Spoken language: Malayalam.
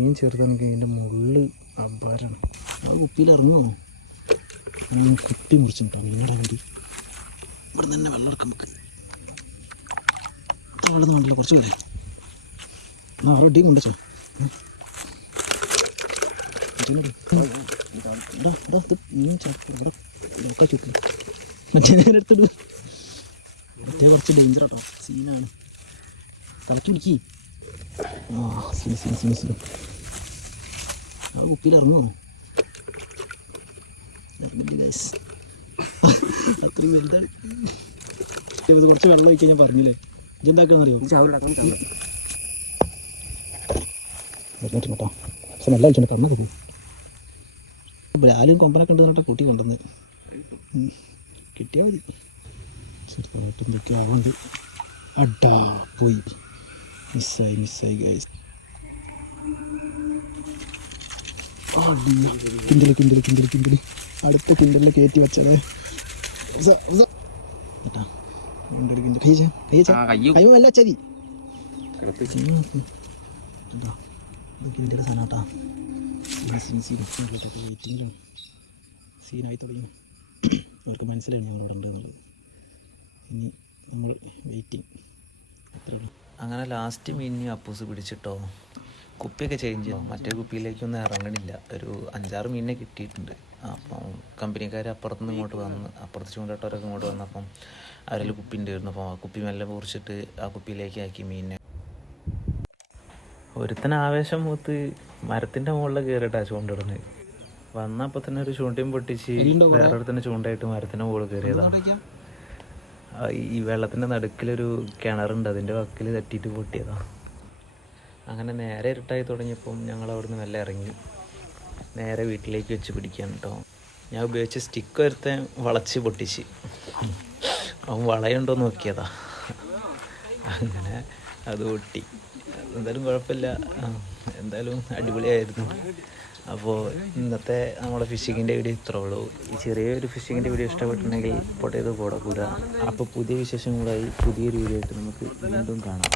മീൻ ചെറുതാണെങ്കിൽ അതിൻ്റെ മുള്ള് അപാരാണ്. ആ കുപ്പിയിൽ ഇറങ്ങുമോ? ഞാൻ കുപ്പി മുറിച്ചിട്ടോ മീനടാൻ വേണ്ടി. ഇവിടെ തന്നെ വെള്ളം ഇറക്കാം നമുക്ക്. അത്ര വെള്ളം വേണ്ടല്ലോ, കുറച്ച് പേരെ റെഡി കൊണ്ടുവച്ചോ. മറ്റേ എടുത്തിട്ട് മറ്റേ കുറച്ച് ഡേഞ്ചറാട്ടോ, സീനാണ്. തലക്കി പിടിക്കി. ആ കുപ്പിയിൽ ഇറങ്ങുമോ? അത്രയും വലുതാണ്. കുറച്ച് വെള്ളം ഒഴിക്കാൻ ഞാൻ പറഞ്ഞില്ലേ. ഇതെന്താക്കാന്നറിയോ? കേട്ടോ പക്ഷെ നല്ല വെച്ചിട്ടുണ്ട് തന്ന കുപ്പി. ബ്രാലും കൊമ്പനൊക്കെ ഉണ്ട് പറഞ്ഞിട്ട് കൂട്ടി കൊണ്ടുവന്ന് കിട്ടിയാൽ മതി. ചെറുതായിട്ട് എന്തൊക്കെയോ ആവുന്നുണ്ട്. അടാ പോയി, മിസ്സായി ഗൈസ്. കിണ്ടല് അടുത്ത കിണ്ടലിൽ കയറ്റി വെച്ചത്. കൈമ വല്ല വെച്ചാൽ കിണ്ടല് സാധനം കേട്ടോ. വെയിറ്റിങ്ങിലാണ്, സീനായി തുടങ്ങി. അവർക്ക് മനസ്സിലായി ഞങ്ങൾ അവിടെ ഉണ്ടെന്നുള്ളത്. ഇനി നമ്മൾ വെയിറ്റിംഗ് അത്രയുള്ളൂ. അങ്ങനെ ലാസ്റ്റ് മീനിന് അപ്പൂസ് പിടിച്ചിട്ടോ. കുപ്പിയൊക്കെ ചേഞ്ച് ചെയ്തു, മറ്റേ കുപ്പിയിലേക്കൊന്നും ഇറങ്ങണില്ല. ഒരു 5-6 മീനിനെ കിട്ടിയിട്ടുണ്ട്. അപ്പം കമ്പനിക്കാർ അപ്പുറത്തുനിന്ന് ഇങ്ങോട്ട് വന്ന്, അപ്പുറത്ത് ചൂണ്ടട്ടവരൊക്കെ ഇങ്ങോട്ട് വന്നപ്പം അവരിൽ കുപ്പി ഉണ്ടായിരുന്നു. അപ്പോൾ ആ കുപ്പി മെല്ലെ പൊറിച്ചിട്ട് ആ കുപ്പിയിലേക്ക് ആക്കി മീനിനെ. ഒരുത്തന ആവേശം മൂത്ത് മരത്തിൻ്റെ മുകളിൽ കയറിയിട്ടാണ് ചൂണ്ടിടുന്നത്. വന്നപ്പോൾ തന്നെ ഒരു ചൂണ്ടയും പൊട്ടിച്ച് വേറെ തന്നെ ചൂണ്ടായിട്ട് മരത്തിൻ്റെ മുകളിൽ കയറിയതാണ്. ഈ വെള്ളത്തിൻ്റെ നടുക്കിലൊരു കിണറുണ്ട്, അതിൻ്റെ വക്കിൽ തട്ടിയിട്ട് പൊട്ടിയതാണ്. അങ്ങനെ നേരെ ഇരുട്ടായി തുടങ്ങിയപ്പം ഞങ്ങൾ അവിടുന്ന് മെല്ലെ ഇറങ്ങി നേരെ വീട്ടിലേക്ക് വെച്ച് പിടിക്കാൻ കേട്ടോ. ഞാൻ ഉപയോഗിച്ച സ്റ്റിക്ക് ഒരുത്തൻ വളച്ച് പൊട്ടിച്ച്, അവൻ വളയുണ്ടോ നോക്കിയതാ. അങ്ങനെ അത് പൊട്ടി. എന്തായാലും കുഴപ്പമില്ല, എന്തായാലും അടിപൊളിയായിരുന്നു. അപ്പോൾ ഇന്നത്തെ നമ്മുടെ ഫിഷിങ്ങിൻ്റെ വീഡിയോ ഇത്രേ ഉള്ളൂ. ഈ ചെറിയൊരു ഫിഷിങ്ങിൻ്റെ വീഡിയോ ഇഷ്ടപ്പെട്ടിട്ടുണ്ടെങ്കിൽ പൊട്ടേത് കൂടെ. അപ്പോൾ പുതിയ വിശേഷങ്ങളായി പുതിയൊരു വീഡിയോ ആയിട്ട് നമുക്ക് വീണ്ടും കാണാം.